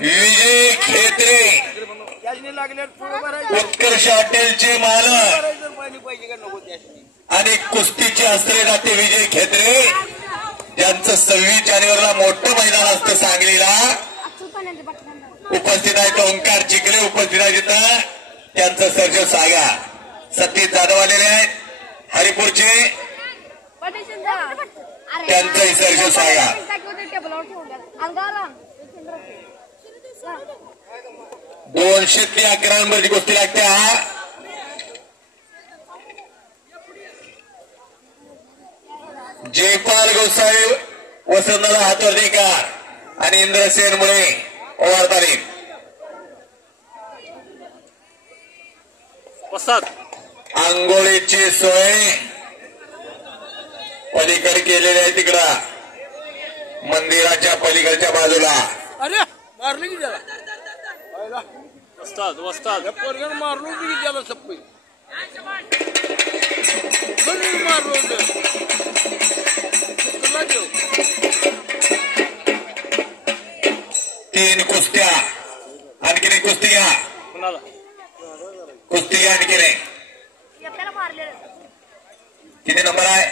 विजय खेत्रे उत्कर्ष हॉटेलचे मालक आणि कुस्तीचे असले जाते विजय खेत्रे, ज्यांचं 26 जानेवारीला मोठं मैदान असतं सांगलीला. उपस्थित आहे तो ओंकार चिखले, उपस्थित आहे तिथं त्यांचं सर्जन सागा. सतीश जाधव आलेले आहेत हरिपूरचे, त्यांचंही सर्जन सागा. 211 नंबरची कुस्ती लागते. जयपाल गोसाई, वसंतदादा हातवर्णीकर आणि इंद्रसेन मुळे ओव्हर तारीख. आंघोळीची सोय पलीकडे केलेली आहे तिकडं मंदिराच्या पलीकडच्या बाजूला. अरे मारली की त्याला वस्ताद वस्ताद पोरगण मारलो की त्याला सप्पी मारलो. 3 कुस्त्या, आणखीन एक कुस्ती घ्या, कुस्ती घ्या आणखीन एक. किती नंबर आहे?